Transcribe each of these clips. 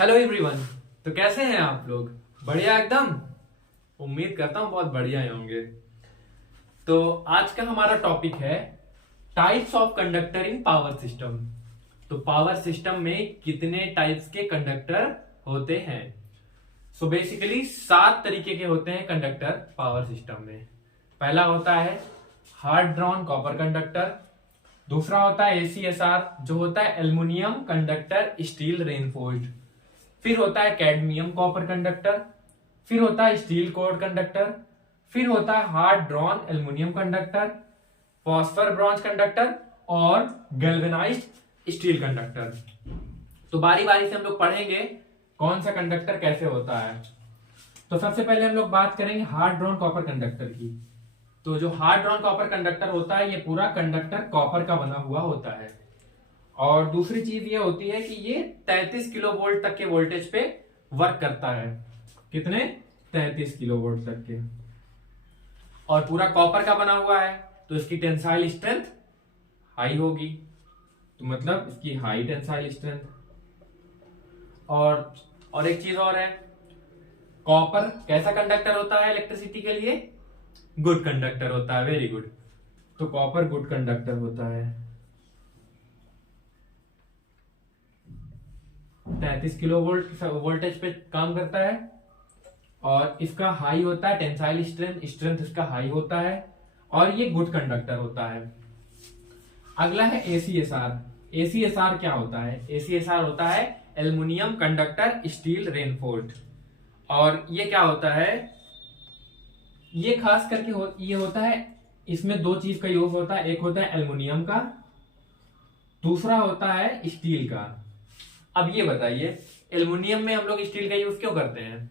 Hello everyone. तो कैसे हैं आप लोग? बढ़िया एकदम। उम्मीद करता हूं बहुत बढ़िया ही होंगे। तो आज का हमारा टॉपिक है types of conductor in power system. तो पावर सिस्टम में कितने टाइप्स के कंडक्टर होते हैं? सो बेसिकली 7 तरीके के होते हैं कंडक्टर पावर सिस्टम में। पहला होता है हार्ड ड्रॉन कॉपर कंडक्टर। दूसरा होता है ACSR जो होता है एल्युमिनियम कंडक्टर स्टील रेनफोर्स्ड। फिर होता है कैडमियम कॉपर कंडक्टर। फिर होता है स्टील कोड कंडक्टर। फिर होता है hard drawn aluminium conductor, phosphor bronze conductor और गैल्वेनाइज्ड स्टील कंडक्टर। तो बारी बारी से हम लोग पढ़ेंगे कौन सा कंडक्टर कैसे होता है। तो सबसे पहले हम लोग बात करेंगे हार्ड ड्रॉन कॉपर कंडक्टर की। तो जो हार्ड ड्रॉन कॉपर कंडक्टर होता है ये पूरा कंडक्टर कॉपर का बना हुआ होता है। और दूसरी चीज ये होती है कि ये 33 किलो वोल्ट तक के वोल्टेज पे वर्क करता है। कितने? 33 किलो वोल्ट तक के। और पूरा कॉपर का बना हुआ है तो इसकी टेंसाइल स्ट्रेंथ हाई होगी। तो मतलब इसकी हाई टेंसाइल स्ट्रेंथ। और एक चीज और है, कॉपर कैसा कंडक्टर होता है इलेक्ट्रिसिटी के लिए? गुड कंडक्टर होता है। Very good. तो कॉपर गुड कंडक्टर होता है। 33 किलो वोल्ट वोल्टेज पे काम करता है और इसका हाई होता है टेंसाइल स्ट्रेंथ, स्ट्रेंथ इसका हाई होता है और ये गुड कंडक्टर होता है। अगला है ACSR। ACSR क्या होता है? ACSR होता है एल्युमिनियम कंडक्टर स्टील रेनफोर्स्ड। और ये क्या होता है? ये खास करके ये होता है, इसमें दो चीज का यूज होता है। एक होता है एल्युमिनियम का, दूसरा होता है स्टील का। अब ये बताइए एल्युमिनियम में हम लोग स्टील का यूज क्यों करते हैं?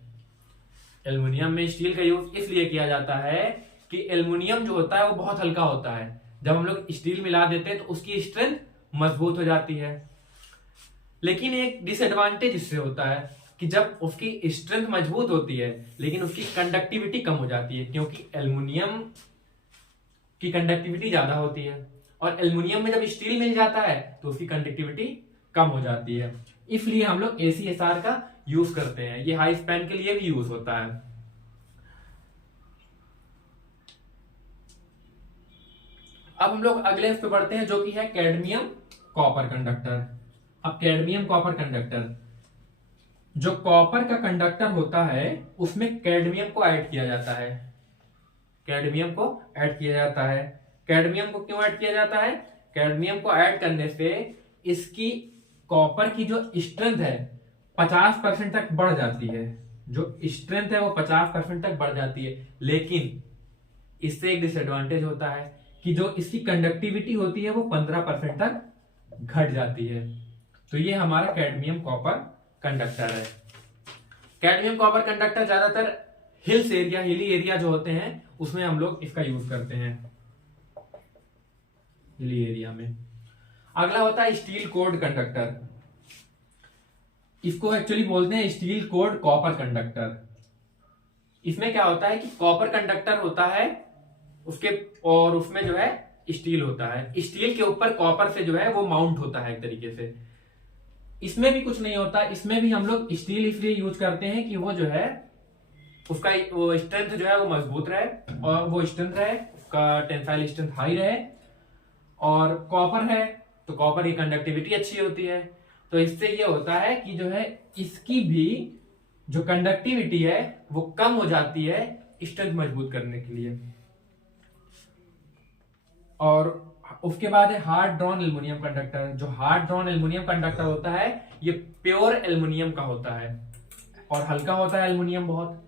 एल्युमिनियम में स्टील का यूज इसलिए किया जाता है कि एल्युमिनियम जो होता है वो बहुत हल्का होता है। जब हम लोग स्टील मिला देते हैं तो उसकी स्ट्रेंथ मजबूत हो जाती है। लेकिन एक डिसएडवांटेज इससे होता है कि जब उसकी स्ट्रेंथ मजबूत होती है लेकिन उसकी कंडक्टिविटी कम हो जाती है, क्योंकि एल्युमिनियम की कंडक्टिविटी ज्यादा होती है और एल्युमिनियम में जब स्टील मिल जाता है तो उसकी कंडक्टिविटी कम हो जाती है। इसलिए हम लोग ACSR का यूज करते हैं। ये हाई स्पैन के लिए भी यूज होता है। अब हम लोग अगले पे बढ़ते हैं जो कि है कैडमियम कॉपर कंडक्टर। अब कैडमियम कॉपर कंडक्टर, जो कॉपर का कंडक्टर होता है उसमें कैडमियम को ऐड किया जाता है। कैडमियम को ऐड किया जाता है। कैडमियम को क्यों ऐड किया जाता है? कैडमियम को ऐड करने से इसकी कॉपर की जो स्ट्रेंथ है 50% तक बढ़ जाती है। जो स्ट्रेंथ है वो 50% तक बढ़ जाती है। लेकिन इससे एक डिसएडवांटेज होता है कि जो इसकी कंडक्टिविटी होती है वो 15% तक घट जाती है। तो ये हमारा कैडमियम कॉपर कंडक्टर है। कैडमियम कॉपर कंडक्टर ज्यादातर हिली एरिया जो होते हैं उसमें हम लोग इसका यूज करते हैं, हिली एरिया में। अगला होता है स्टील कोड कंडक्टर। इसको एक्चुअली बोलते हैं स्टील कोड कॉपर कंडक्टर। इसमें क्या होता है कि कॉपर कंडक्टर होता है उसके, और उसमें जो है स्टील होता है। स्टील के ऊपर कॉपर से जो है वो माउंट होता है एक तरीके से। इसमें भी कुछ नहीं होता। इसमें भी हम लोग स्टील इसलिए यूज करते हैं कि वो जो है उसका वो स्ट्रेंथ जो है वो मजबूत रहे और वो स्ट्रेंथ रहे, उसका टेंसाइल स्ट्रेंथ हाई रहे। और कॉपर है तो कॉपर की कंडक्टिविटी अच्छी होती है। तो इससे ये होता है कि जो है इसकी भी जो कंडक्टिविटी है वो कम हो जाती है स्ट्रेंथ मजबूत करने के लिए। और उसके बाद है हार्ड ड्रॉन एल्युमिनियम कंडक्टर। जो हार्ड ड्रॉन एल्युमिनियम कंडक्टर होता है ये प्योर एल्युमिनियम का होता है और हल्का होता है एल्युमिनियम बहुत।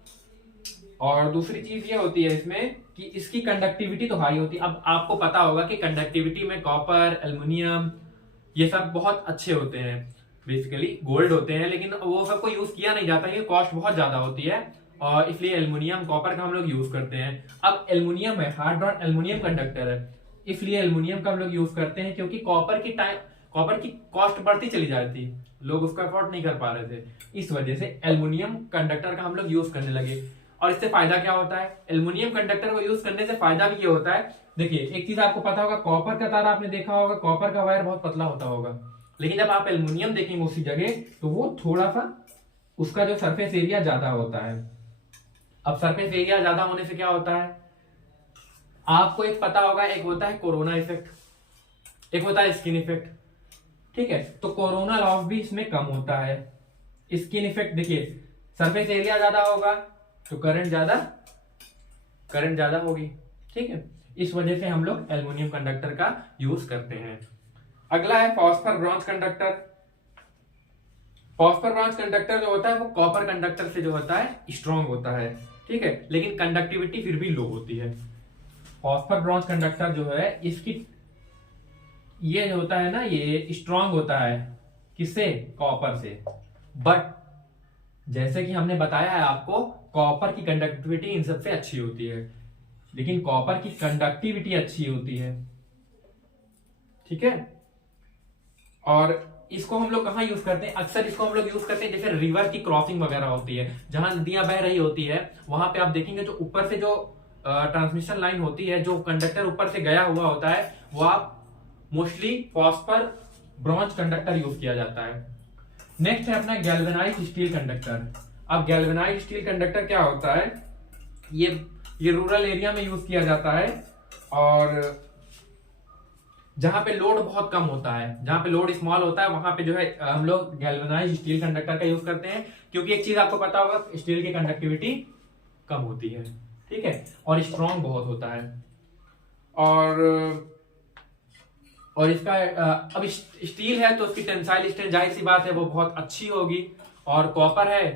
और दूसरी चीज ये होती है इसमें कि इसकी कंडक्टिविटी तो हाई होती है। अब आपको पता होगा कि कंडक्टिविटी में कॉपर, एल्युमिनियम ये सब बहुत अच्छे होते हैं, बेसिकली गोल्ड होते हैं, लेकिन वो सबको यूज किया नहीं जाता, ये कॉस्ट बहुत ज्यादा होती है और इसलिए एल्युमिनियम कॉपर का हम लोग यूज करते हैं। अब एल्युमिनियम है, हार्ड ड्रॉन एल्युमिनियम कंडक्टर है, इसलिए एल्युमिनियम का हम लोग यूज करते हैं क्योंकि कॉपर की कॉस्ट बढ़ती चली जाती, लोग उसका अफोर्ड नहीं कर पा रहे थे। इस वजह से एल्युमिनियम कंडक्टर का हम लोग यूज करने लगे। और इससे फायदा क्या होता है? एल्युमिनियम कंडक्टर को यूज करने से फायदा भी ये होता है, देखिए एक चीज आपको पता होगा, कॉपर का तार आपने देखा होगा, कॉपर का वायर बहुत पतला होता होगा, लेकिन जब आप एल्युमिनियम देखेंगे उसी जगह तो वो थोड़ा सा उसका जो सरफेस एरिया ज्यादा होता है। अब सरफेस एरिया ज्यादा होने से क्या होता है, आपको एक पता होगा, एक होता है कोरोना इफेक्ट, एक होता है स्किन इफेक्ट। ठीक है, तो कोरोना लॉस भी इसमें कम होता है। स्किन इफेक्ट देखिए, सरफेस एरिया ज्यादा होगा तो करंट ज्यादा होगी। ठीक है, इस वजह से हम लोग एल्युमिनियम कंडक्टर का यूज करते हैं। अगला है phosphor bronze conductor. Phosphor bronze conductor जो होता है वो कॉपर कंडक्टर से जो होता है स्ट्रॉन्ग होता है। ठीक है, लेकिन कंडक्टिविटी फिर भी लो होती है। फॉस्फर ब्रॉन्ज कंडक्टर जो है इसकी ये जो होता है ना, ये स्ट्रॉन्ग होता है किससे, कॉपर से। बट जैसे कि हमने बताया है आपको, कॉपर की कंडक्टिविटी इन सबसे अच्छी होती है, लेकिन कॉपर की कंडक्टिविटी अच्छी होती है। ठीक है, और इसको हम लोग कहाँ यूज करते हैं, अक्सर इसको हम लोग यूज करते हैं जैसे रिवर की क्रॉसिंग वगैरह होती है, जहां नदियां बह रही होती है, वहां पे आप देखेंगे जो ऊपर से जो ट्रांसमिशन लाइन होती है, जो कंडक्टर ऊपर से गया हुआ होता है, वो आप mostly phosphor bronze conductor use किया जाता है। नेक्स्ट है अपना गैल्वेनाइज्ड स्टील कंडक्टर। अब गैल्वेनाइज्ड स्टील कंडक्टर क्या होता है, ये रूरल एरिया में यूज किया जाता है, और जहां पे लोड बहुत कम होता है, जहां पे लोड स्मॉल होता है, वहां पे जो है हम लोग गैल्वेनाइज्ड स्टील कंडक्टर का यूज करते हैं। क्योंकि एक चीज आपको पता होगा, स्टील की कंडक्टिविटी कम होती है। ठीक है, और स्ट्रॉन्ग बहुत होता है। और इसका अब स्टील है तो उसकी टेंसाइल स्ट्रेंथ जाहिर सी बात है वो बहुत अच्छी होगी, और कॉपर है,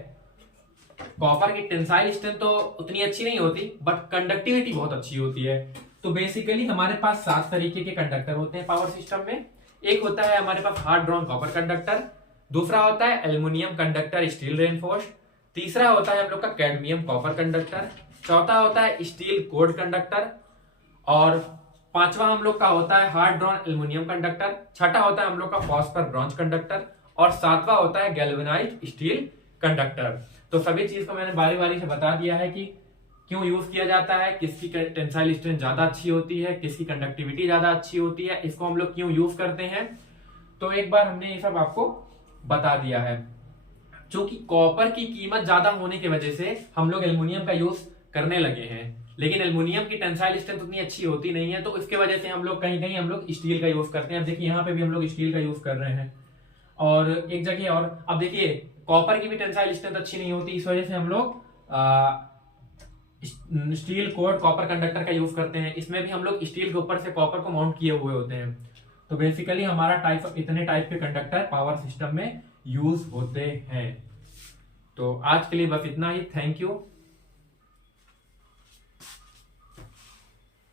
कॉपर की टेंसाइल स्ट्रेंथ तो उतनी अच्छी नहीं होती, बट कंडक्टिविटी बहुत अच्छी होती है। तो बेसिकली हमारे पास 7 तरीके के कंडक्टर होते हैं पावर सिस्टम में। एक होता है हमारे पास हार्ड ड्रॉन कॉपर कंडक्टर, दूसरा होता है एल्युमिनियम कंडक्टर स्टील रेनफोर्स्ड, तीसरा होता है हम लोग का कैडमियम कॉपर कंडक्टर, चौथा होता है स्टील कोड कंडक्टर, और पांचवा हम लोग का होता है हार्ड ड्रॉन एल्युमिनियम कंडक्टर, छठा होता है हम लोग का फॉस्फर ब्रॉन्ज कंडक्टर, और सातवां होता है गैल्वेनाइज्ड स्टील कंडक्टर। तो सभी चीज को मैंने बारी बारी से बता दिया है कि क्यों यूज किया जाता है, किसकी टेंसाइल स्ट्रेंथ ज्यादा अच्छी होती है, किसकी कंडक्टिविटी ज्यादा अच्छी होती है, इसको हम लोग क्यों यूज करते हैं। तो एक बार हमने ये सब आपको बता दिया है। क्योंकि कॉपर की कीमत ज्यादा होने की वजह से हम लोग एल्युमिनियम का यूज करने लगे हैं, लेकिन एल्युमिनियम की टेंसाइल स्ट्रेंथ उतनी अच्छी होती नहीं है, तो इसके वजह से हम लोग कहीं कहीं हम लोग स्टील का यूज करते हैं। अब देखिए यहाँ पे भी हम लोग स्टील का यूज कर रहे हैं, और एक जगह और अब देखिए कॉपर की भी टेंसाइल स्ट्रेंथ अच्छी नहीं होती, इस वजह से हम लोग स्टील कोड कॉपर कंडक्टर का यूज करते हैं। इसमें भी हम लोग स्टील के ऊपर से कॉपर को माउंट किए हुए होते हैं। तो बेसिकली हमारा इतने टाइप के कंडक्टर पावर सिस्टम में यूज होते हैं। तो आज के लिए बस इतना ही, थैंक यू।